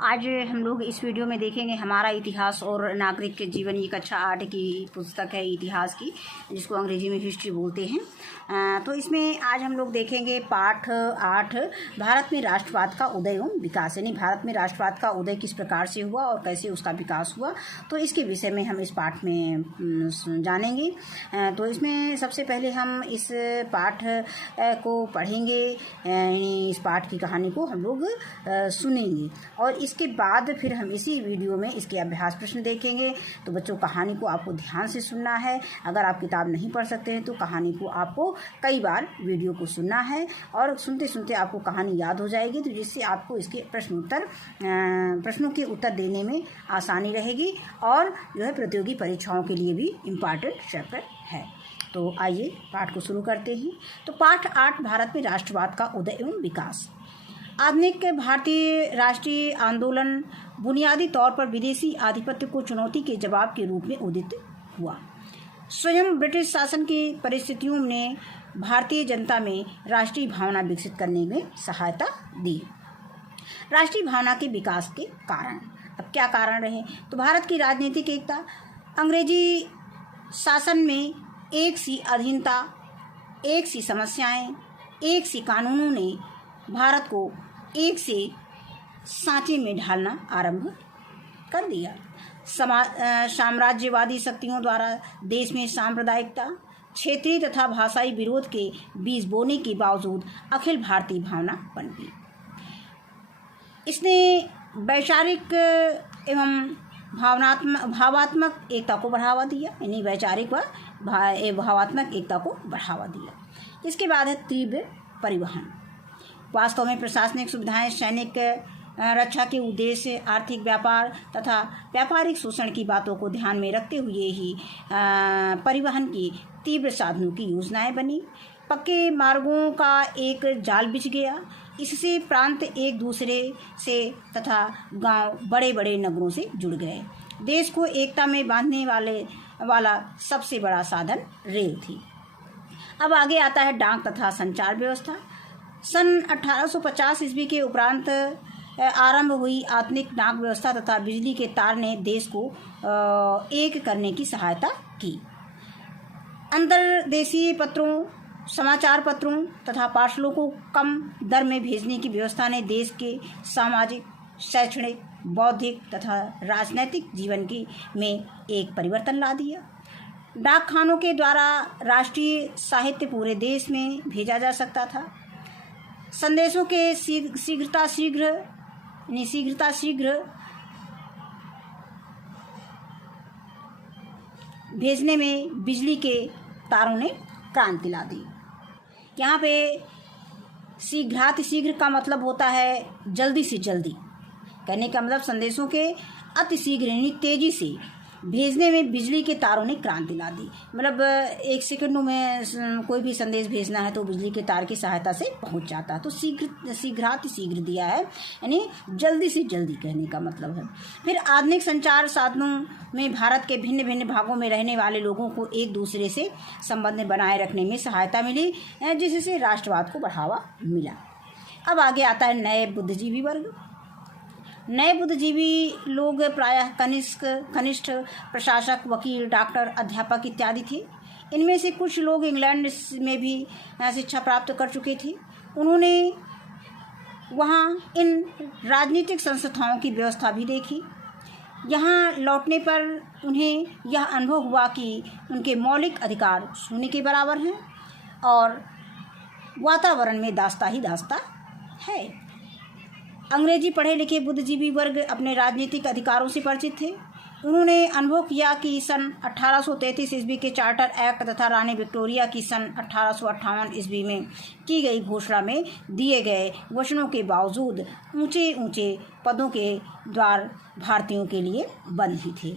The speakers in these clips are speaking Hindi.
आज हम लोग इस वीडियो में देखेंगे हमारा इतिहास और नागरिक के जीवन। एक अच्छा आर्ट की पुस्तक है इतिहास की, जिसको अंग्रेजी में हिस्ट्री बोलते हैं। तो इसमें आज हम लोग देखेंगे पाठ 8, भारत में राष्ट्रवाद का उदय एवं विकास, यानी भारत में राष्ट्रवाद का उदय किस प्रकार से हुआ और कैसे उसका विकास हुआ। तो इसके विषय में हम इस पाठ में जानेंगे। तो इसमें सबसे पहले हम इस पाठ को पढ़ेंगे, इस पाठ की कहानी को हम लोग सुनेंगे और इसके बाद फिर हम इसी वीडियो में इसके अभ्यास प्रश्न देखेंगे। तो बच्चों, कहानी को आपको ध्यान से सुनना है। अगर आप किताब नहीं पढ़ सकते हैं तो कहानी को आपको कई बार वीडियो को सुनना है और सुनते सुनते आपको कहानी याद हो जाएगी, तो जिससे आपको इसके प्रश्नों के उत्तर देने में आसानी रहेगी और जो है प्रतियोगी परीक्षाओं के लिए भी इम्पॉर्टेंट चैप्टर है। तो आइए पाठ को शुरू करते हैं। तो पाठ 8, भारत में राष्ट्रवाद का उदय एवं विकास। आधुनिक भारतीय राष्ट्रीय आंदोलन बुनियादी तौर पर विदेशी आधिपत्य को चुनौती के जवाब के रूप में उदित हुआ। स्वयं ब्रिटिश शासन की परिस्थितियों ने भारतीय जनता में राष्ट्रीय भावना विकसित करने में सहायता दी। राष्ट्रीय भावना के विकास के कारण, अब क्या कारण रहे? तो भारत की राजनीतिक एकता, अंग्रेजी शासन में एक सी अधीनता, एक सी समस्याएं, एक सी कानूनों ने भारत को एक से सांचे में ढालना आरंभ कर दिया। साम्राज्यवादी शक्तियों द्वारा देश में सांप्रदायिकता, क्षेत्रीय तथा भाषाई विरोध के बीज बोने के बावजूद अखिल भारतीय भावना बन गई। इसने वैचारिक एवं भावात्मक एकता को बढ़ावा दिया, यानी वैचारिक व भावात्मक एकता को बढ़ावा दिया। इसके बाद है तीव्र परिवहन। वास्तव में प्रशासनिक सुविधाएं, सैनिक रक्षा के उद्देश्य, आर्थिक व्यापार तथा व्यापारिक शोषण की बातों को ध्यान में रखते हुए ही परिवहन की तीव्र साधनों की योजनाएं बनी। पक्के मार्गों का एक जाल बिछ गया। इससे प्रांत एक दूसरे से तथा गांव बड़े बड़े नगरों से जुड़ गए। देश को एकता में बांधने वाला सबसे बड़ा साधन रेल थी। अब आगे आता है डाक तथा संचार व्यवस्था। सन 1850 ईस्वी के उपरांत आरंभ हुई आधुनिक डाक व्यवस्था तथा बिजली के तार ने देश को एक करने की सहायता की। अंतर्देशीय पत्रों, समाचार पत्रों तथा पार्सलों को कम दर में भेजने की व्यवस्था ने देश के सामाजिक, शैक्षणिक, बौद्धिक तथा राजनैतिक जीवन में एक परिवर्तन ला दिया। डाक खानों के द्वारा राष्ट्रीय साहित्य पूरे देश में भेजा जा सकता था। संदेशों के शीघ्र भेजने में बिजली के तारों ने क्रांति ला दी। यहाँ पे शीघ्र का मतलब होता है जल्दी से जल्दी, कहने का मतलब संदेशों के अतिशीघ्र यानी तेजी से भेजने में बिजली के तारों ने क्रांति ला दी। मतलब 1 सेकंडों में कोई भी संदेश भेजना है तो बिजली के तार की सहायता से पहुंच जाता है। तो शीघ्र दिया है, यानी जल्दी से जल्दी कहने का मतलब है। फिर आधुनिक संचार साधनों में भारत के भिन्न भिन्न भागों में रहने वाले लोगों को एक दूसरे से संबंध बनाए रखने में सहायता मिली, जिससे राष्ट्रवाद को बढ़ावा मिला। अब आगे आता है नए बुद्धिजीवी वर्ग। नए बुद्धिजीवी लोग प्रायः कनिष्ठ प्रशासक, वकील, डॉक्टर, अध्यापक इत्यादि थे। इनमें से कुछ लोग इंग्लैंड में भी शिक्षा प्राप्त कर चुके थे। उन्होंने वहाँ इन राजनीतिक संस्थाओं की व्यवस्था भी देखी। यहाँ लौटने पर उन्हें यह अनुभव हुआ कि उनके मौलिक अधिकार शून्य के बराबर हैं और वातावरण में दास्ता ही दास्ता है। अंग्रेजी पढ़े लिखे बुद्धिजीवी वर्ग अपने राजनीतिक अधिकारों से परिचित थे। उन्होंने अनुभव किया कि सन 1833 ईस्वी के चार्टर एक्ट तथा रानी विक्टोरिया की सन 1858 ईस्वी में की गई घोषणा में दिए गए वचनों के बावजूद ऊंचे पदों के द्वार भारतीयों के लिए बंद ही थे।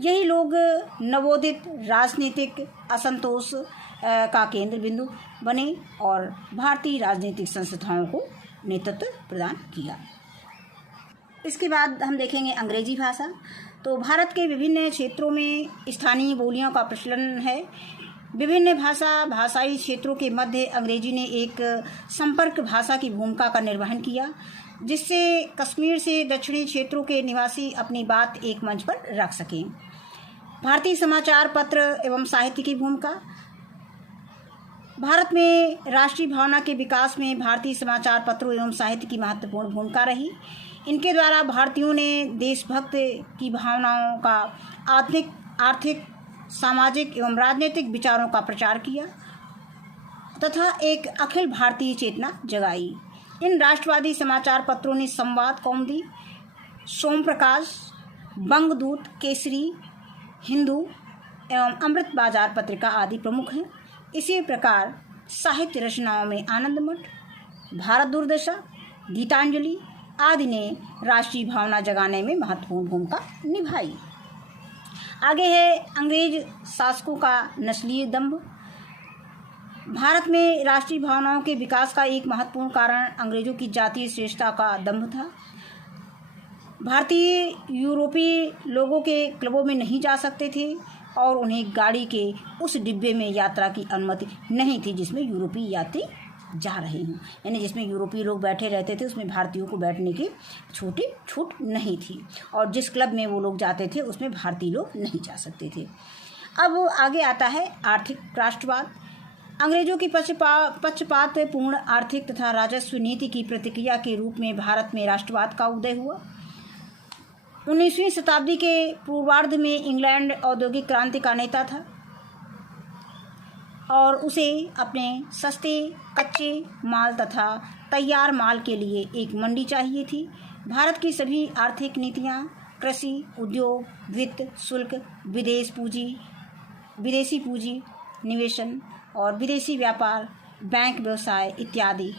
यही लोग नवोदित राजनीतिक असंतोष का केंद्र बिंदु बने और भारतीय राजनीतिक संस्थाओं को नेतृत्व प्रदान किया। इसके बाद हम देखेंगे अंग्रेजी भाषा। तो भारत के विभिन्न क्षेत्रों में स्थानीय बोलियों का प्रचलन है। विभिन्न भाषाई क्षेत्रों के मध्य अंग्रेजी ने एक संपर्क भाषा की भूमिका का निर्वहन किया। जिससे कश्मीर से दक्षिणी क्षेत्रों के निवासी अपनी बात एक मंच पर रख सकें। भारतीय समाचार पत्र एवं साहित्य की भूमिका। भारत में राष्ट्रीय भावना के विकास में भारतीय समाचार पत्रों एवं साहित्य की महत्वपूर्ण भूमिका रही। इनके द्वारा भारतीयों ने देशभक्त की भावनाओं का आर्थिक, सामाजिक एवं राजनीतिक विचारों का प्रचार किया तथा एक अखिल भारतीय चेतना जगाई। इन राष्ट्रवादी समाचार पत्रों ने संवाद कौमुदी, सोम प्रकाश, बंगदूत, केसरी, हिंदू एवं अमृत बाजार पत्रिका आदि प्रमुख हैं। इसी प्रकार साहित्य रचनाओं में आनंदमठ, भारत दुर्दशा, गीतांजलि आदि ने राष्ट्रीय भावना जगाने में महत्वपूर्ण भूमिका निभाई। आगे है अंग्रेज शासकों का नस्लीय दंभ। भारत में राष्ट्रीय भावनाओं के विकास का एक महत्वपूर्ण कारण अंग्रेजों की जातीय श्रेष्ठता का दंभ था। भारतीय यूरोपीय लोगों के क्लबों में नहीं जा सकते थे और उन्हें गाड़ी के उस डिब्बे में यात्रा की अनुमति नहीं थी जिसमें यूरोपीय यात्री जा रहे हों, यानी जिसमें यूरोपीय लोग बैठे रहते थे उसमें भारतीयों को बैठने की छूट नहीं थी, और जिस क्लब में वो लोग जाते थे उसमें भारतीय लोग नहीं जा सकते थे। अब आगे आता है आर्थिक राष्ट्रवाद। अंग्रेजों की पक्षपातपूर्ण आर्थिक तथा राजस्व नीति की प्रतिक्रिया के रूप में भारत में राष्ट्रवाद का उदय हुआ। 19वीं शताब्दी के पूर्वार्ध में इंग्लैंड औद्योगिक क्रांति का नेता था और उसे अपने सस्ते कच्चे माल तथा तैयार माल के लिए एक मंडी चाहिए थी। भारत की सभी आर्थिक नीतियां कृषि, उद्योग, वित्त, शुल्क, विदेशी पूंजी निवेशन और विदेशी व्यापार, बैंक व्यवसाय इत्यादि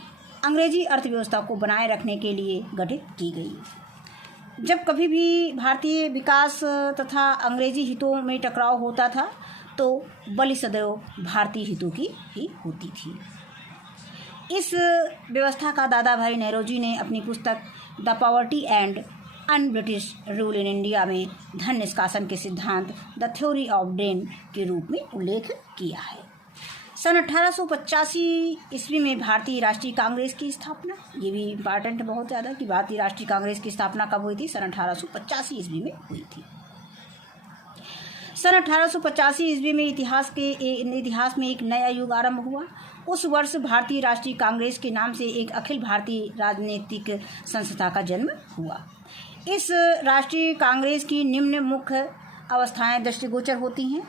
अंग्रेजी अर्थव्यवस्था को बनाए रखने के लिए गठित की गई। जब कभी भी भारतीय विकास तथा अंग्रेजी हितों में टकराव होता था तो बलि सदैव भारतीय हितों की ही होती थी। इस व्यवस्था का दादा भाई नौरोजी ने अपनी पुस्तक the poverty and un British rule in India में धन निष्कासन के सिद्धांत द थ्योरी ऑफ ड्रेन के रूप में उल्लेख किया है। सन 1885 ईस्वी में भारतीय राष्ट्रीय कांग्रेस की स्थापना, ये भी इम्पॉर्टेंट बहुत ज़्यादा कि भारतीय राष्ट्रीय कांग्रेस की स्थापना कब हुई थी? सन 1885 ईस्वी में हुई थी। सन 1885 ईस्वी में इतिहास में एक नया युग आरंभ हुआ। उस वर्ष भारतीय राष्ट्रीय कांग्रेस के नाम से एक अखिल भारतीय राजनीतिक संस्था का जन्म हुआ। इस राष्ट्रीय कांग्रेस की निम्न मुख्य अवस्थाएं दृष्टिगोचर होती हैं।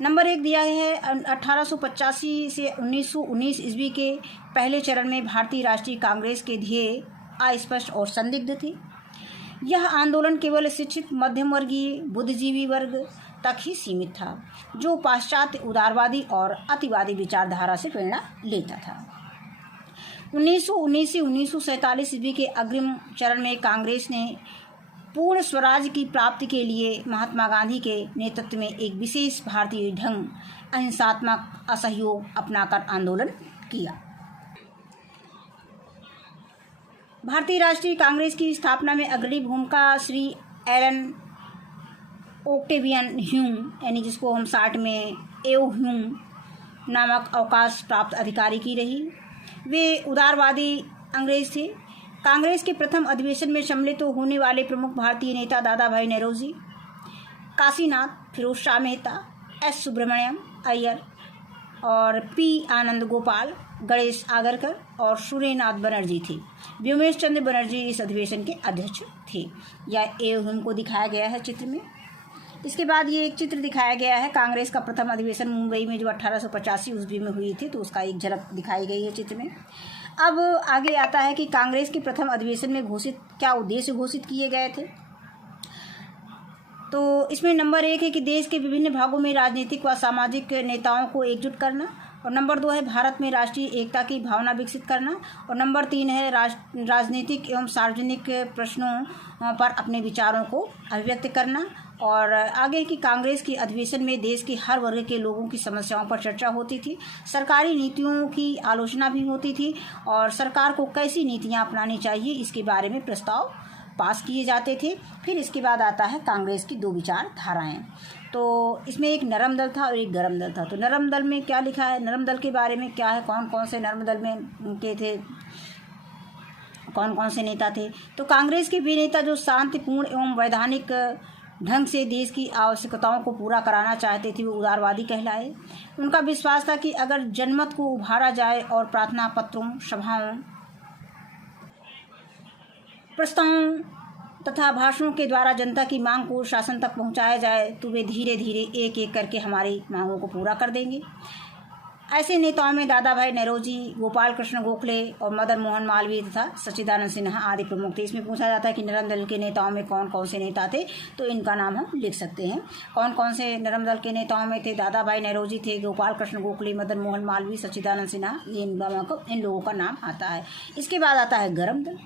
नंबर 1 दिया है 1885 से 1919 ईस्वी के पहले चरण में भारतीय राष्ट्रीय कांग्रेस के ध्येय अस्पष्ट और संदिग्ध थे। यह आंदोलन केवल शिक्षित मध्यम वर्गीय बुद्धिजीवी वर्ग तक ही सीमित था, जो पाश्चात्य उदारवादी और अतिवादी विचारधारा से प्रेरणा लेता था। 1919 से 1947 ईस्वी के अग्रिम चरण में कांग्रेस ने पूर्ण स्वराज की प्राप्ति के लिए महात्मा गांधी के नेतृत्व में एक विशेष भारतीय ढंग अहिंसात्मक असहयोग अपनाकर आंदोलन किया। भारतीय राष्ट्रीय कांग्रेस की स्थापना में अग्रणी भूमिका श्री एलन ओक्टेवियन ह्यूम, यानी जिसको हम शार्ट में एओ ह्यूम नामक अवकाश प्राप्त अधिकारी की रही। वे उदारवादी अंग्रेज थे। कांग्रेस के प्रथम अधिवेशन में सम्मिलित होने वाले प्रमुख भारतीय नेता दादा भाई नौरोजी, काशीनाथ, फिरोज शाह मेहता, एस सुब्रमण्यम अय्यर और पी आनंद गोपाल, गणेश आगरकर और सूर्यनाथ बनर्जी थे। व्योमेश चंद्र बनर्जी इस अधिवेशन के अध्यक्ष थे। यह एओ को दिखाया गया है चित्र में। इसके बाद ये एक चित्र दिखाया गया है कांग्रेस का प्रथम अधिवेशन मुंबई में जो 1885 ईस्वी में हुई थी, तो उसका एक झलक दिखाई गई है चित्र में। अब आगे आता है कि कांग्रेस के प्रथम अधिवेशन में क्या उद्देश्य घोषित किए गए थे। तो इसमें नंबर 1 है कि देश के विभिन्न भागों में राजनीतिक व सामाजिक नेताओं को एकजुट करना, और नंबर 2 है भारत में राष्ट्रीय एकता की भावना विकसित करना, और नंबर 3 है राजनीतिक एवं सार्वजनिक प्रश्नों पर अपने विचारों को अभिव्यक्त करना। और आगे की कांग्रेस की अधिवेशन में देश के हर वर्ग के लोगों की समस्याओं पर चर्चा होती थी, सरकारी नीतियों की आलोचना भी होती थी और सरकार को कैसी नीतियां अपनानी चाहिए इसके बारे में प्रस्ताव पास किए जाते थे। फिर इसके बाद आता है कांग्रेस की 2 विचारधाराएं। तो इसमें एक नरम दल था और एक गरम दल था। तो नरम दल में क्या लिखा है, नरम दल के बारे में क्या है, कौन कौन से नरम दल में के थे, कौन कौन से नेता थे? तो कांग्रेस के वे नेता जो शांतिपूर्ण एवं वैधानिक ढंग से देश की आवश्यकताओं को पूरा कराना चाहते थे वो उदारवादी कहलाए। उनका विश्वास था कि अगर जनमत को उभारा जाए और प्रार्थना पत्रों, सभाओं, प्रस्तावों तथा भाषणों के द्वारा जनता की मांग को शासन तक पहुंचाया जाए तो वे धीरे धीरे एक एक करके हमारी मांगों को पूरा कर देंगे। ऐसे नेताओं में दादा भाई नौरोजी, गोपाल कृष्ण गोखले और मदन मोहन मालवीय तथा सच्चिदानंद सिन्हा आदि प्रमुख थे। इसमें पूछा जाता है कि नरम दल के नेताओं में कौन कौन से नेता थे, तो इनका नाम हम लिख सकते हैं। कौन कौन से नरम दल के नेताओं में थे? दादा भाई नौरोजी थे, गोपाल कृष्ण गोखले, मदन मोहन मालवीय, सच्चिदानंद सिन्हा, ये इन लोगों का नाम आता है। इसके बाद आता है गरम दल।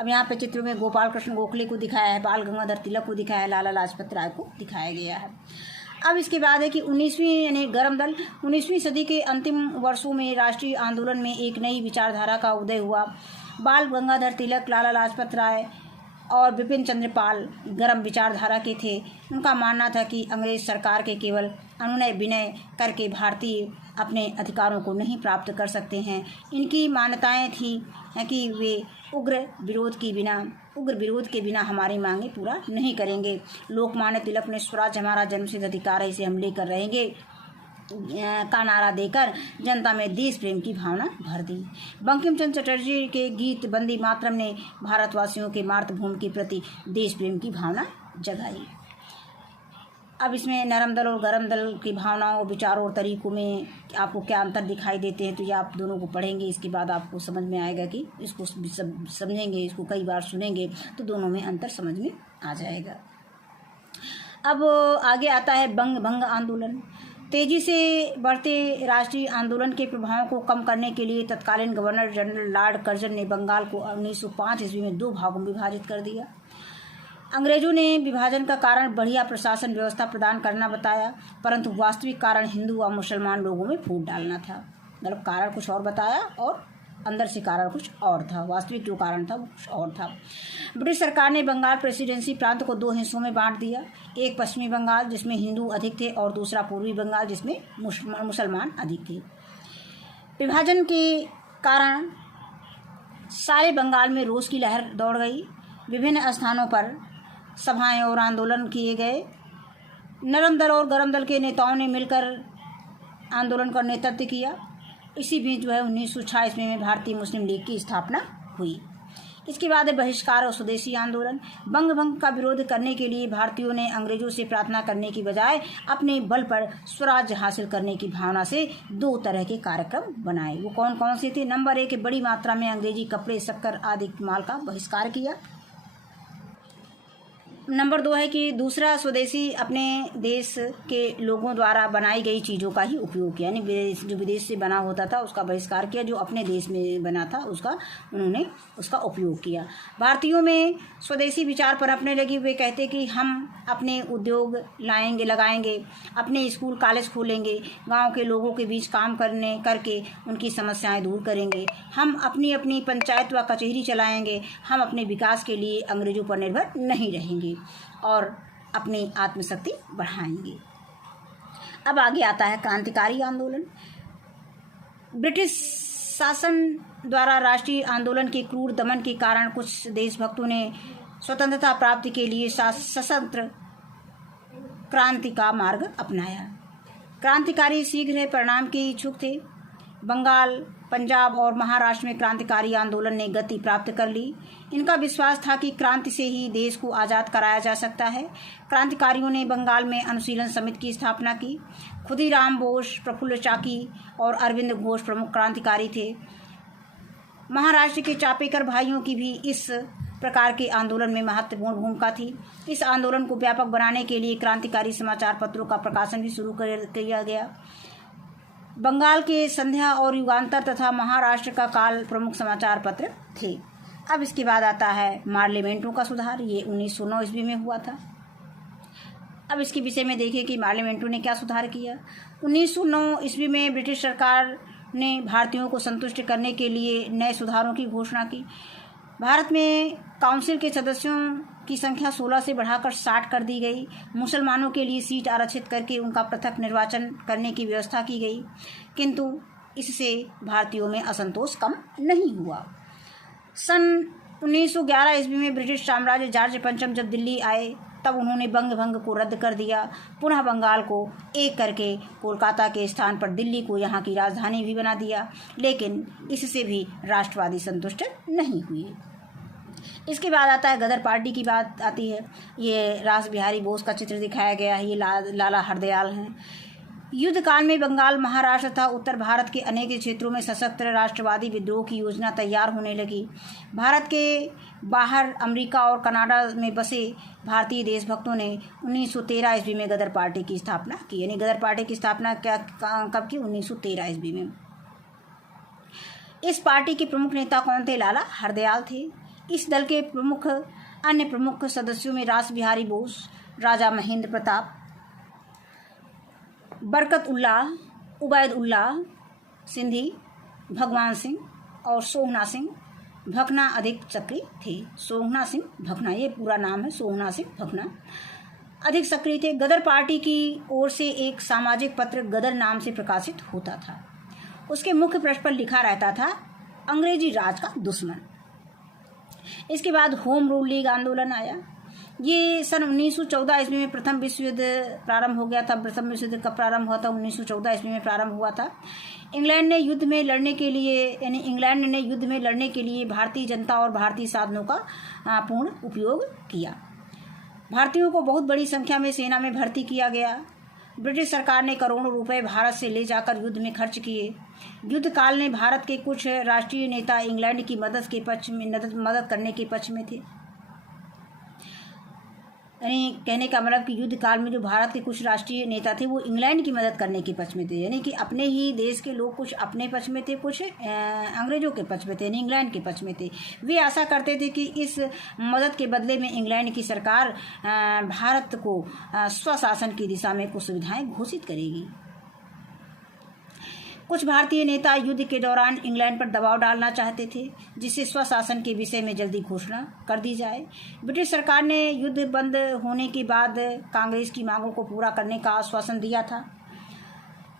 अब यहाँ पे चित्र में गोपाल कृष्ण गोखले को दिखाया है, बाल गंगाधर तिलक को दिखाया है, लाला लाजपत राय को दिखाया गया है। अब इसके बाद है कि 19वीं यानी गरम दल 19वीं सदी के अंतिम वर्षों में राष्ट्रीय आंदोलन में एक नई विचारधारा का उदय हुआ। बाल गंगाधर तिलक, लाला लाजपत राय और बिपिन चंद्र पाल गरम विचारधारा के थे। उनका मानना था कि अंग्रेज सरकार के केवल अनुनय विनय करके भारतीय अपने अधिकारों को नहीं प्राप्त कर सकते हैं। इनकी मान्यताएं थी कि वे उग्र विरोध के बिना हमारी मांगें पूरा नहीं करेंगे। लोकमान्य तिलक ने स्वराज हमारा जन्मसिद्ध अधिकार है, इसे हम लेकर रहेंगे का नारा देकर जनता में देश प्रेम की भावना भर दी। बंकिम चंद्र चटर्जी के गीत वंदे मातरम ने भारतवासियों के मातृभूमि के प्रति देश प्रेम की भावना जगाई। अब इसमें नरम दल और गरम दल की भावनाओं, विचारों और तरीकों में आपको क्या अंतर दिखाई देते हैं, तो ये आप दोनों को पढ़ेंगे। इसके बाद आपको समझ में आएगा कि इसको समझेंगे, इसको कई बार सुनेंगे तो दोनों में अंतर समझ में आ जाएगा। अब आगे आता है भंग आंदोलन। तेजी से बढ़ते राष्ट्रीय आंदोलन के प्रभावों को कम करने के लिए तत्कालीन गवर्नर जनरल लॉर्ड कर्जन ने बंगाल को 1905 ईस्वी में 2 भागों में विभाजित कर दिया। अंग्रेजों ने विभाजन का कारण बढ़िया प्रशासन व्यवस्था प्रदान करना बताया, परंतु वास्तविक कारण हिंदू व मुसलमान लोगों में फूट डालना था। मतलब कारण कुछ और बताया और अंदर से कारण कुछ और था, वास्तविक जो कारण था वो कुछ और था। ब्रिटिश सरकार ने बंगाल प्रेसिडेंसी प्रांत को 2 हिस्सों में बांट दिया। एक पश्चिमी बंगाल जिसमें हिंदू अधिक थे और दूसरा पूर्वी बंगाल जिसमें मुसलमान अधिक थे। विभाजन के कारण सारे बंगाल में रोष की लहर दौड़ गई। विभिन्न स्थानों पर सभाएं और आंदोलन किए गए। नरम दल और गरम दल के नेताओं ने मिलकर आंदोलन का नेतृत्व किया। इसी बीच जो है 1906 ईस्वी में भारतीय मुस्लिम लीग की स्थापना हुई। इसके बाद बहिष्कार और स्वदेशी आंदोलन। भंग का विरोध करने के लिए भारतीयों ने अंग्रेजों से प्रार्थना करने की बजाय अपने बल पर स्वराज्य हासिल करने की भावना से 2 तरह के कार्यक्रम बनाए। वो कौन कौन से थे? नंबर 1, बड़ी मात्रा में अंग्रेजी कपड़े, शक्कर आदि माल का बहिष्कार किया। नंबर 2 है कि दूसरा स्वदेशी अपने देश के लोगों द्वारा बनाई गई चीज़ों का ही उपयोग किया, यानी जो विदेश से बना होता था उसका बहिष्कार किया, जो अपने देश में बना था उन्होंने उसका उपयोग किया। भारतीयों में स्वदेशी विचार पनपने लगी। वे कहते कि हम अपने उद्योग लगाएंगे, अपने स्कूल कॉलेज खोलेंगे, गांव के लोगों के बीच काम करके उनकी समस्याएं दूर करेंगे, हम अपनी पंचायत व कचहरी चलाएंगे, हम अपने विकास के लिए अंग्रेजों पर निर्भर नहीं रहेंगे और अपनी आत्मशक्ति बढ़ाएंगे। अब आगे आता है क्रांतिकारी आंदोलन। ब्रिटिश शासन द्वारा राष्ट्रीय आंदोलन के क्रूर दमन के कारण कुछ देशभक्तों ने स्वतंत्रता प्राप्ति के लिए सशस्त्र क्रांति का मार्ग अपनाया। क्रांतिकारी शीघ्र परिणाम के इच्छुक थे। बंगाल, पंजाब और महाराष्ट्र में क्रांतिकारी आंदोलन ने गति प्राप्त कर ली। इनका विश्वास था कि क्रांति से ही देश को आज़ाद कराया जा सकता है। क्रांतिकारियों ने बंगाल में अनुशीलन समिति की स्थापना की। खुदीराम बोस, प्रफुल्ल चाकी और अरविंद घोष प्रमुख क्रांतिकारी थे। महाराष्ट्र के चापेकर भाइयों की भी इस प्रकार के आंदोलन में महत्वपूर्ण भूमिका थी। इस आंदोलन को व्यापक बनाने के लिए क्रांतिकारी समाचार पत्रों का प्रकाशन भी शुरू किया गया। बंगाल के संध्या और युगांतर तथा महाराष्ट्र का काल प्रमुख समाचार पत्र थे। अब इसके बाद आता है पार्लियामेंटों का सुधार। ये 1909 ईस्वी में हुआ था। अब इसके विषय में देखिए कि पार्लियामेंटों ने क्या सुधार किया। 1909 ईस्वी में ब्रिटिश सरकार ने भारतीयों को संतुष्ट करने के लिए नए सुधारों की घोषणा की। भारत में काउंसिल के सदस्यों की संख्या 16 से बढ़ाकर 60 कर दी गई। मुसलमानों के लिए सीट आरक्षित करके उनका पृथक निर्वाचन करने की व्यवस्था की गई, किंतु इससे भारतीयों में असंतोष कम नहीं हुआ। सन 1911 ईस्वी में ब्रिटिश साम्राज्य जॉर्ज पंचम जब दिल्ली आए तब उन्होंने बंग भंग को रद्द कर दिया। पुनः बंगाल को एक करके कोलकाता के स्थान पर दिल्ली को यहाँ की राजधानी भी बना दिया, लेकिन इससे भी राष्ट्रवादी संतुष्ट नहीं हुए। इसके बाद आता है गदर पार्टी की बात आती है। ये रास बिहारी बोस का चित्र दिखाया गया है। ये लाला हरदयाल हैं। युद्ध काल में बंगाल, महाराष्ट्र तथा उत्तर भारत के अनेक क्षेत्रों में सशक्त राष्ट्रवादी विद्रोह की योजना तैयार होने लगी। भारत के बाहर अमेरिका और कनाडा में बसे भारतीय देशभक्तों ने 1913 ईस्वी में गदर पार्टी की स्थापना की। यानी गदर पार्टी की स्थापना कब की? 1913 ईस्वी में। इस पार्टी के प्रमुख नेता कौन थे? लाला हरदयाल थे। इस दल के अन्य प्रमुख सदस्यों में रास बिहारी बोस, राजा महेंद्र प्रताप, बरकत उल्लाह, उबैद उल्लाह सिंधी, भगवान सिंह और सोहना सिंह भकना अधिक सक्रिय थे। सोहना सिंह भकना, ये पूरा नाम है, सोहना सिंह भकना अधिक सक्रिय थे। गदर पार्टी की ओर से एक सामाजिक पत्र गदर नाम से प्रकाशित होता था। उसके मुख्य पृष्ठ पर लिखा रहता था, अंग्रेजी राज का दुश्मन। इसके बाद होम रूल लीग आंदोलन आया। ये सन 1914 ईस्वी में प्रथम विश्व युद्ध प्रारंभ हो गया था। प्रथम विश्व युद्ध कब प्रारंभ हुआ था? 1914 ईस्वी में प्रारंभ हुआ था। इंग्लैंड ने युद्ध में लड़ने के लिए भारतीय जनता और भारतीय साधनों का पूर्ण उपयोग किया। भारतीयों को बहुत बड़ी संख्या में सेना में भर्ती किया गया। ब्रिटिश सरकार ने करोड़ों रुपए भारत से ले जाकर युद्ध में खर्च किए। युद्ध काल में भारत के कुछ राष्ट्रीय नेता इंग्लैंड की मदद करने के पक्ष में थे। यानी कहने का मतलब कि युद्ध काल में जो भारत के कुछ राष्ट्रीय नेता थे वो इंग्लैंड की मदद करने के पक्ष में थे। यानी कि अपने ही देश के लोग कुछ अपने पक्ष में थे, कुछ अंग्रेजों के पक्ष में थे, यानी इंग्लैंड के पक्ष में थे। वे आशा करते थे कि इस मदद के बदले में इंग्लैंड की सरकार भारत को स्वशासन की दिशा में कुछ सुविधाएं घोषित करेगी। कुछ भारतीय नेता युद्ध के दौरान इंग्लैंड पर दबाव डालना चाहते थे जिससे स्वशासन के विषय में जल्दी घोषणा कर दी जाए। ब्रिटिश सरकार ने युद्ध बंद होने के बाद कांग्रेस की मांगों को पूरा करने का आश्वासन दिया था।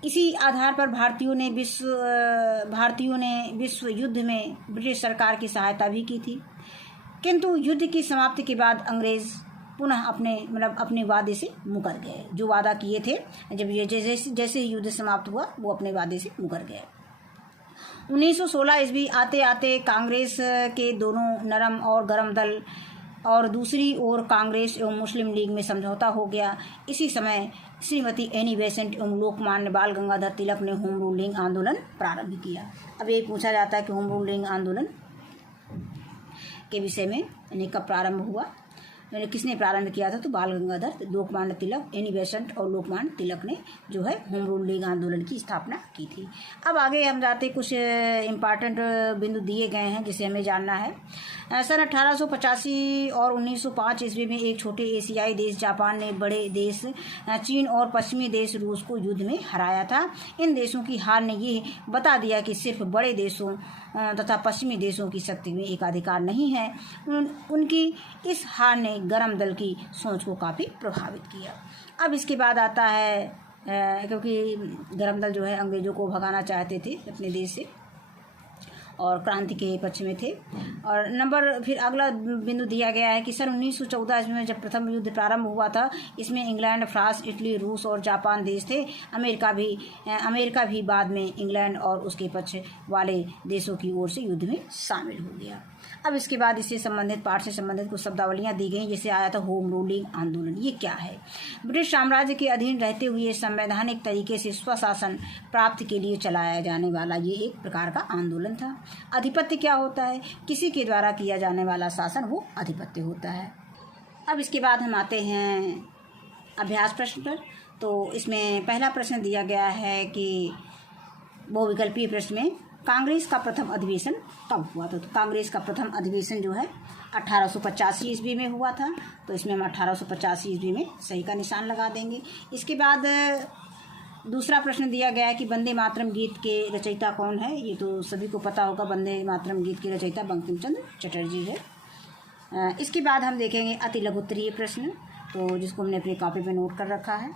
इसी आधार पर भारतीयों ने विश्व युद्ध में ब्रिटिश सरकार की सहायता भी की थी। किंतु युद्ध की समाप्ति के बाद अंग्रेज पुनः अपने वादे से मुकर गए। जो वादा किए थे, जब ये जैसे ही युद्ध समाप्त हुआ वो अपने वादे से मुकर गए। 1916 ईस्वी आते आते कांग्रेस के दोनों नरम और गरम दल और दूसरी ओर कांग्रेस एवं मुस्लिम लीग में समझौता हो गया। इसी समय श्रीमती एनी बेसेंट एवं लोकमान्य बाल गंगाधर तिलक ने होम रूलिंग आंदोलन प्रारंभ किया। अब ये पूछा जाता है कि होम रूलिंग आंदोलन के विषय में यानी कब प्रारंभ हुआ, किसने प्रारंभ किया था? तो बाल गंगाधर, लोकमान्य तिलक, एनी बेसेंट और लोकमान्य तिलक ने जो है होम रूल लीग आंदोलन की स्थापना की थी। अब आगे हम जाते, कुछ इम्पॉर्टेंट बिंदु दिए गए हैं जिसे हमें जानना है। सन 1885 और 1905 ईस्वी में एक छोटे एशियाई देश जापान ने बड़े देश चीन और पश्चिमी देश रूस को युद्ध में हराया था। इन देशों की हार ने ये बता दिया कि सिर्फ बड़े देशों तथा पश्चिमी देशों की शक्ति में एकाधिकार नहीं है। उनकी इस हार ने गरम दल की सोच को काफ़ी प्रभावित किया। अब इसके बाद आता है क्योंकि गरम दल जो है अंग्रेजों को भगाना चाहते थे अपने देश से और क्रांति के पक्ष में थे। और फिर अगला बिंदु दिया गया है कि सन 1914 ईस्वी में जब प्रथम युद्ध प्रारंभ हुआ था, इसमें इंग्लैंड, फ्रांस, इटली, रूस और जापान देश थे। अमेरिका भी बाद में इंग्लैंड और उसके पक्ष वाले देशों की ओर से युद्ध में शामिल हो गया। अब इसके बाद इससे संबंधित पाठ से संबंधित कुछ शब्दावलियाँ दी गई, जैसे आया था होम रूलिंग आंदोलन। ये क्या है? ब्रिटिश साम्राज्य के अधीन रहते हुए संवैधानिक तरीके से स्वशासन प्राप्ति के लिए चलाया जाने वाला ये एक प्रकार का आंदोलन था। आधिपत्य क्या होता है? किसी के द्वारा किया जाने वाला शासन वो आधिपत्य होता है। अब इसके बाद हम आते हैं अभ्यास प्रश्न पर। तो इसमें पहला प्रश्न दिया गया है कि बहुविकल्पीय प्रश्न में कांग्रेस का प्रथम अधिवेशन कब हुआ था? तो कांग्रेस का प्रथम अधिवेशन जो है 1885 ईस्वी में हुआ था। तो इसमें हम 1885 ईस्वी में सही का निशान लगा देंगे। इसके बाद दूसरा प्रश्न दिया गया है कि वंदे मातरम गीत के रचयिता कौन है? ये तो सभी को पता होगा, वंदे मातरम गीत के रचयिता बंकिम चंद्र चटर्जी है। इसके बाद हम देखेंगे अति लघुत्तरीय प्रश्न, तो जिसको हमने अपनी कॉपी पे नोट कर रखा है।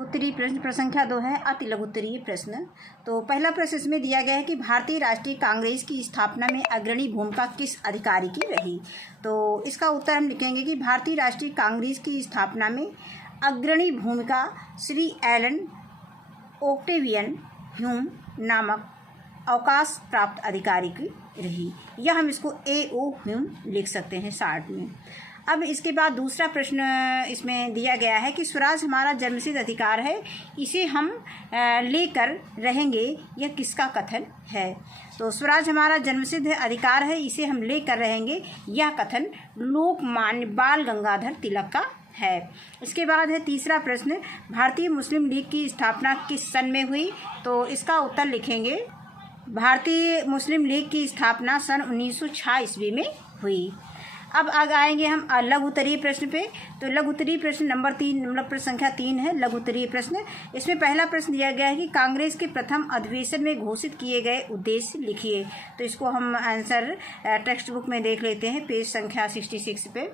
उत्तरीय प्रश्न संख्या 2 है अति लघुत्तरीय प्रश्न। तो पहला प्रश्न इसमें दिया गया है कि भारतीय राष्ट्रीय कांग्रेस की स्थापना में अग्रणी भूमिका किस अधिकारी की रही। तो इसका उत्तर हम लिखेंगे कि भारतीय राष्ट्रीय कांग्रेस की स्थापना में अग्रणी भूमिका श्री एलन ओक्टेवियन ह्यूम नामक अवकाश प्राप्त अधिकारी की रही, या हम इसको A.O. ह्यूम लिख सकते हैं शॉर्ट में। अब इसके बाद दूसरा प्रश्न इसमें दिया गया है कि स्वराज हमारा जन्मसिद्ध अधिकार है, इसे हम लेकर रहेंगे, यह किसका कथन है। तो स्वराज हमारा जन्मसिद्ध अधिकार है, इसे हम लेकर रहेंगे, यह कथन लोकमान्य बाल गंगाधर तिलक का है। इसके बाद है तीसरा प्रश्न, भारतीय मुस्लिम लीग की स्थापना किस सन में हुई। तो इसका उत्तर लिखेंगे भारतीय मुस्लिम लीग की स्थापना सन 1906 ईस्वी में हुई। अब आगे आएंगे हम लघु उत्तरीय प्रश्न पे। तो लघु उत्तरीय प्रश्न नंबर 3, मतलब प्रश्न संख्या 3 है लघु उत्तरीय प्रश्न। इसमें पहला प्रश्न दिया गया है कि कांग्रेस के प्रथम अधिवेशन में घोषित किए गए उद्देश्य लिखिए। तो इसको हम आंसर टेक्स्ट बुक में देख लेते हैं, पेज संख्या 66 पे।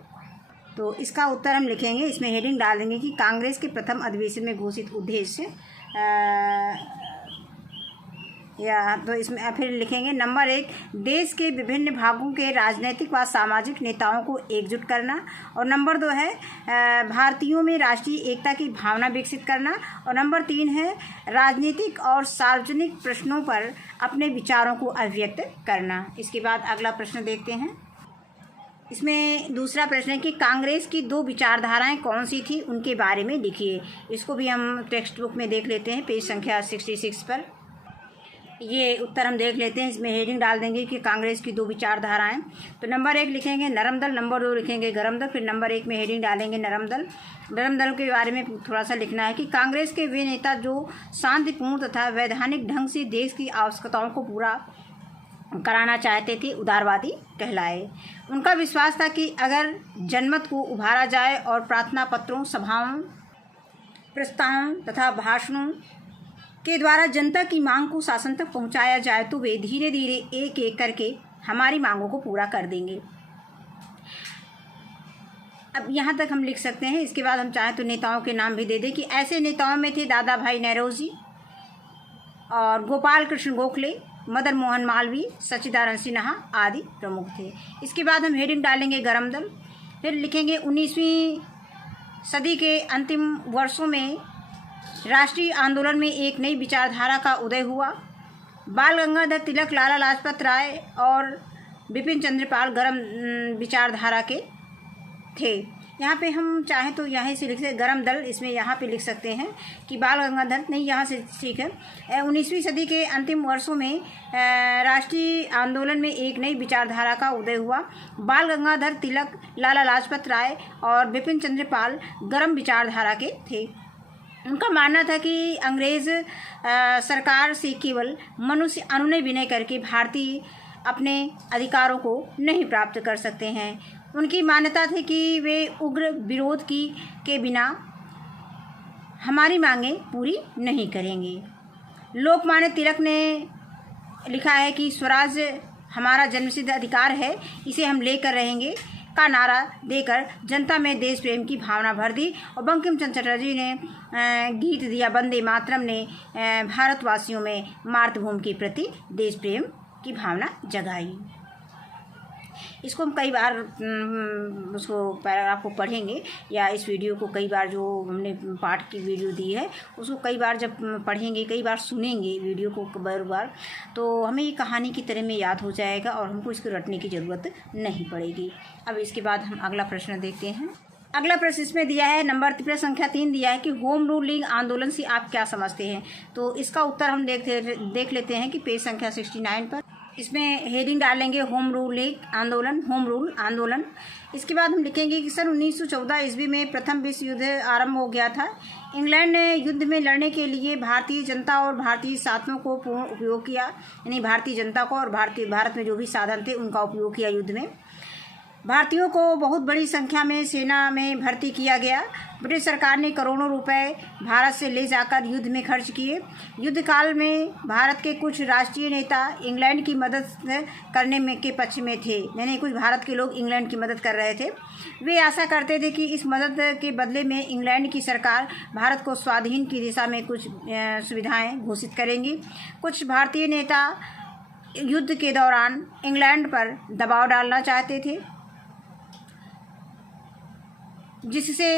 तो इसका उत्तर हम लिखेंगे, इसमें हेडिंग डाल देंगे कि कांग्रेस के प्रथम अधिवेशन में घोषित उद्देश्य, या तो इसमें फिर लिखेंगे नंबर 1, देश के विभिन्न भागों के राजनीतिक व सामाजिक नेताओं को एकजुट करना, और नंबर 2 है भारतीयों में राष्ट्रीय एकता की भावना विकसित करना, और नंबर 3 है राजनीतिक और सार्वजनिक प्रश्नों पर अपने विचारों को अभिव्यक्त करना। इसके बाद अगला प्रश्न देखते हैं। इसमें दूसरा प्रश्न है कि कांग्रेस की 2 विचारधाराएं कौन सी थी, उनके बारे में लिखिए। इसको भी हम टेक्स्ट बुक में देख लेते हैं, पेज संख्या 66 पर। ये उत्तर हम देख लेते हैं, इसमें हेडिंग डाल देंगे कि कांग्रेस की 2 विचारधाराएं। तो नंबर 1 लिखेंगे नरम दल, नंबर 2 लिखेंगे गरम दल, फिर नंबर 1 में हेडिंग डालेंगे नरम दल। नरम दल के बारे में थोड़ा सा लिखना है कि कांग्रेस के वे नेता जो शांतिपूर्ण तथा वैधानिक ढंग से देश की आवश्यकताओं को पूरा कराना चाहते थे, उदारवादी कहलाए। उनका विश्वास था कि अगर जनमत को उभारा जाए और प्रार्थना पत्रों, सभाओं, प्रस्तावों तथा भाषणों के द्वारा जनता की मांग को शासन तक पहुंचाया जाए तो वे धीरे धीरे एक एक करके हमारी मांगों को पूरा कर देंगे। अब यहाँ तक हम लिख सकते हैं। इसके बाद हम चाहें तो नेताओं के नाम भी दे दें कि ऐसे नेताओं में थे दादा भाई नौरोजी और गोपाल कृष्ण गोखले, मदन मोहन मालवीय, सच्चिदानंद सिन्हा आदि प्रमुख थे। इसके बाद हम हेडिंग डालेंगे गरम दल, फिर लिखेंगे 19वीं सदी के अंतिम वर्षों में राष्ट्रीय आंदोलन में एक नई विचारधारा का उदय हुआ। बाल गंगाधर तिलक, लाला लाजपत राय और बिपिन चंद्र पाल गरम विचारधारा के थे। यहाँ पे हम चाहें तो यहाँ से लिख सकते गरम दल, इसमें यहाँ पे लिख सकते हैं कि बाल गंगाधर, नहीं यहाँ से ठीक है। 19वीं सदी के अंतिम वर्षों में राष्ट्रीय आंदोलन में एक नई विचारधारा का उदय हुआ। बाल गंगाधर तिलक, लाला लाजपत राय और बिपिन चंद्र पाल गरम विचारधारा के थे। उनका मानना था कि अंग्रेज़ सरकार से केवल मनुष्य अनुनय विनय करके भारतीय अपने अधिकारों को नहीं प्राप्त कर सकते हैं। उनकी मान्यता थी कि वे उग्र विरोध के बिना हमारी मांगें पूरी नहीं करेंगे। लोकमान्य तिलक ने लिखा है कि स्वराज हमारा जन्मसिद्ध अधिकार है, इसे हम लेकर रहेंगे का नारा देकर जनता में देश प्रेम की भावना भर दी। और बंकिम चंद्र चटर्जी ने गीत दिया वंदे मातरम ने भारतवासियों में मातृभूमि के प्रति देश प्रेम की भावना जगाई। इसको हम कई बार उसको पैराग्राफ को पढ़ेंगे, या इस वीडियो को कई बार, जो हमने पाठ की वीडियो दी है उसको कई बार जब पढ़ेंगे, कई बार सुनेंगे वीडियो को बार बार, तो हमें ये कहानी की तरह में याद हो जाएगा और हमको इसको रटने की ज़रूरत नहीं पड़ेगी। अब इसके बाद हम अगला प्रश्न देखते हैं। अगला प्रश्न इसमें दिया है प्रश्न संख्या 3 दिया है कि होम रूल लीग आंदोलन से आप क्या समझते हैं। तो इसका उत्तर हम देख लेते हैं कि पेज संख्या 69 पर। इसमें हेडिंग डालेंगे होम रूल लीग आंदोलन, होम रूल आंदोलन। इसके बाद हम लिखेंगे कि सन 1914 ईस्वी में प्रथम विश्व युद्ध आरंभ हो गया था। इंग्लैंड ने युद्ध में लड़ने के लिए भारतीय जनता और भारतीय साधनों को पूर्ण उपयोग किया, यानी भारतीय जनता को और भारत में जो भी साधन थे उनका उपयोग किया युद्ध में। भारतीयों को बहुत बड़ी संख्या में सेना में भर्ती किया गया। ब्रिटिश सरकार ने करोड़ों रुपए भारत से ले जाकर युद्ध में खर्च किए। युद्ध काल में भारत के कुछ राष्ट्रीय नेता इंग्लैंड की मदद करने में के पक्ष में थे, यानी कुछ भारत के लोग इंग्लैंड की मदद कर रहे थे। वे आशा करते थे कि इस मदद के बदले में इंग्लैंड की सरकार भारत को स्वाधीन की दिशा में कुछ सुविधाएं घोषित करेंगी। कुछ भारतीय नेता युद्ध के दौरान इंग्लैंड पर दबाव डालना चाहते थे, जिससे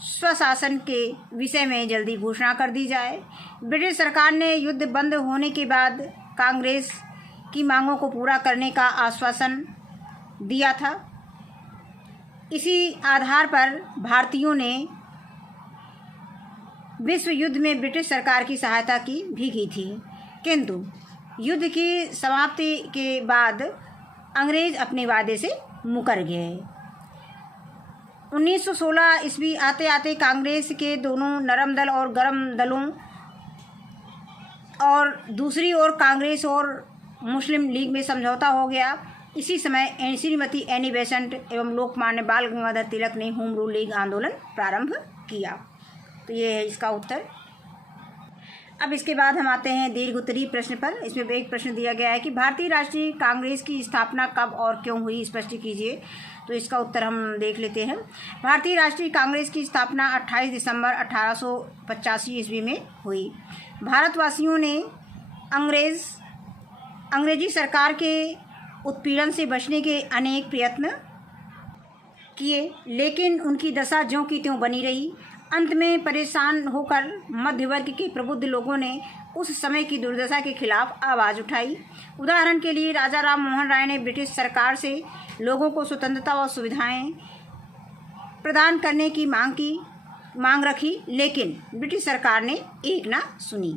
स्वशासन के विषय में जल्दी घोषणा कर दी जाए। ब्रिटिश सरकार ने युद्ध बंद होने के बाद कांग्रेस की मांगों को पूरा करने का आश्वासन दिया था। इसी आधार पर भारतीयों ने विश्व युद्ध में ब्रिटिश सरकार की सहायता की भी की थी, किंतु युद्ध की समाप्ति के बाद अंग्रेज अपने वादे से मुकर गए। 1916 ईस्वी आते आते कांग्रेस के दोनों नरम दल और गर्म दलों और दूसरी ओर कांग्रेस और मुस्लिम लीग में समझौता हो गया। इसी समय श्रीमती एनी बेसेंट एवं लोकमान्य बाल गंगाधर तिलक ने होम रूल लीग आंदोलन प्रारंभ किया। तो ये है इसका उत्तर। अब इसके बाद हम आते हैं दीर्घ उत्तरीय प्रश्न पर। इसमें एक प्रश्न दिया गया है कि भारतीय राष्ट्रीय कांग्रेस की स्थापना कब और क्यों हुई, स्पष्ट कीजिए। तो इसका उत्तर हम देख लेते हैं। भारतीय राष्ट्रीय कांग्रेस की स्थापना 28 दिसंबर 1885 ईस्वी में हुई। भारतवासियों ने अंग्रेजी सरकार के उत्पीड़न से बचने के अनेक प्रयत्न किए, लेकिन उनकी दशा ज्यों की त्यों बनी रही। अंत में परेशान होकर मध्य वर्ग के प्रबुद्ध लोगों ने उस समय की दुर्दशा के खिलाफ आवाज़ उठाई। उदाहरण के लिए राजा राम मोहन राय ने ब्रिटिश सरकार से लोगों को स्वतंत्रता और सुविधाएं प्रदान करने की मांग रखी, लेकिन ब्रिटिश सरकार ने एक ना सुनी।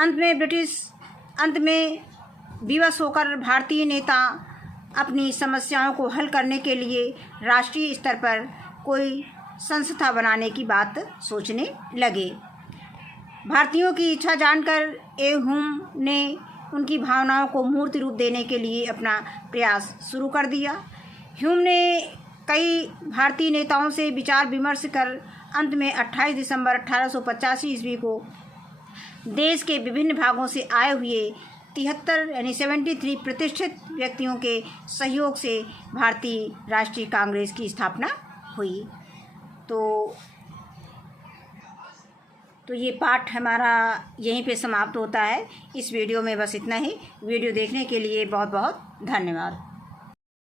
अंत में विवश होकर भारतीय नेता अपनी समस्याओं को हल करने के लिए राष्ट्रीय स्तर पर कोई संस्था बनाने की बात सोचने लगे। भारतीयों की इच्छा जानकर ह्यूम ने उनकी भावनाओं को मूर्त रूप देने के लिए अपना प्रयास शुरू कर दिया। ह्यूम ने कई भारतीय नेताओं से विचार विमर्श कर अंत में 28 दिसंबर 1885 ईस्वी को देश के विभिन्न भागों से आए हुए 73 यानी 73 प्रतिष्ठित व्यक्तियों के सहयोग से भारतीय राष्ट्रीय कांग्रेस की स्थापना हुई। तो ये पाठ हमारा यहीं पे समाप्त होता है। इस वीडियो में बस इतना ही। वीडियो देखने के लिए बहुत बहुत धन्यवाद।